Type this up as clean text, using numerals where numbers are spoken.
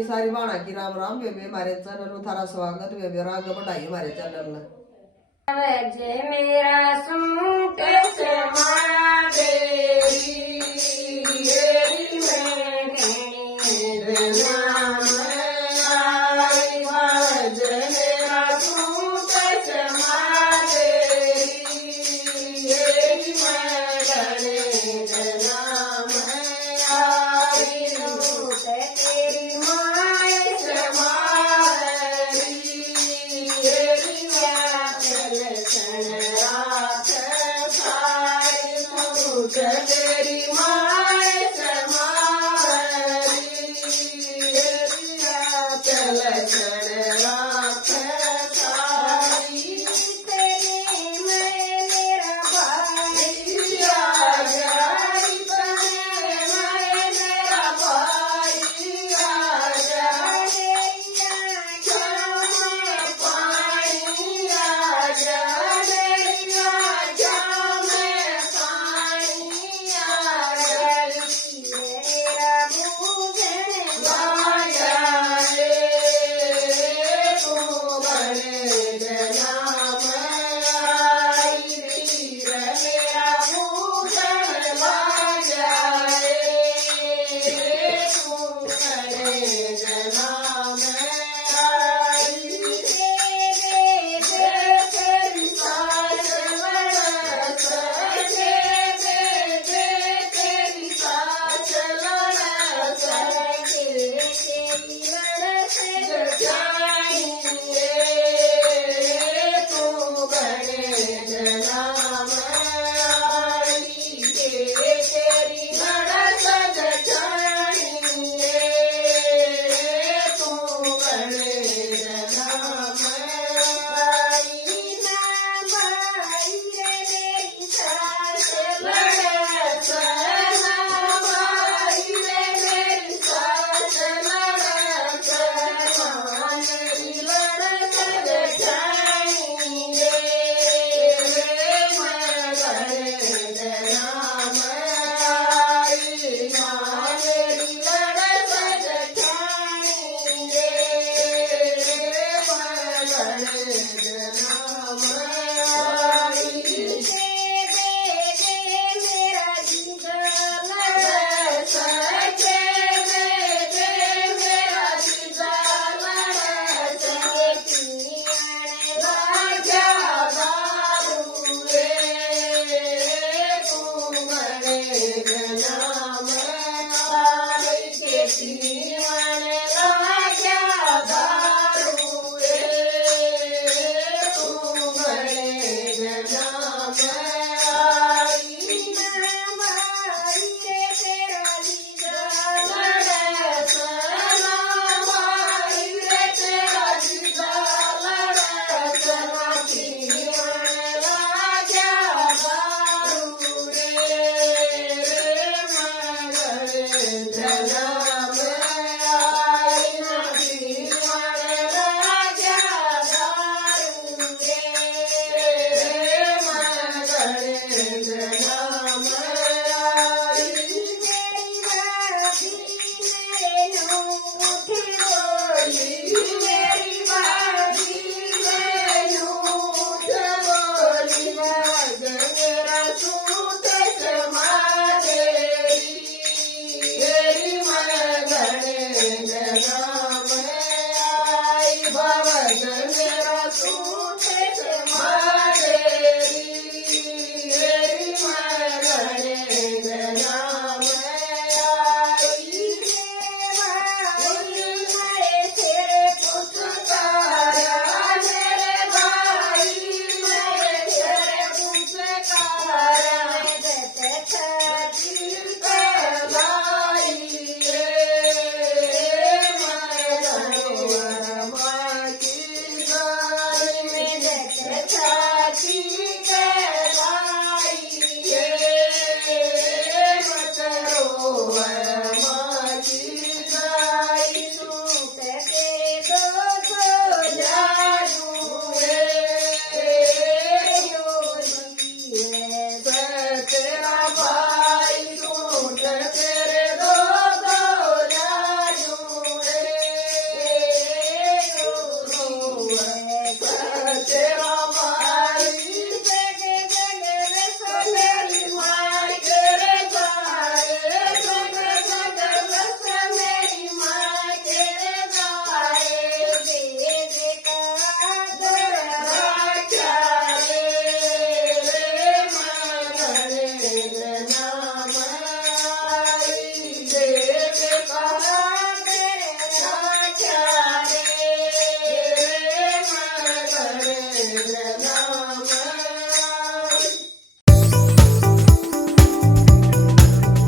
सारी बाणा की राम राम बेबे मारे चैनल थारा स्वागत बेबे राग बढ़ाइए हमारे चैनल में। जय मेरा सूट समाया बेरी बेरी में नाम आई भज मेरा सूट समाया बेरी बेरी में नाम आई सूट तेरी माय समारी बेरी तेरी माय समारी चल चल राख सारी तेरी मैं मेरा भाई आजा मैं मेरा भाई आजा पानी आजा नाम आई के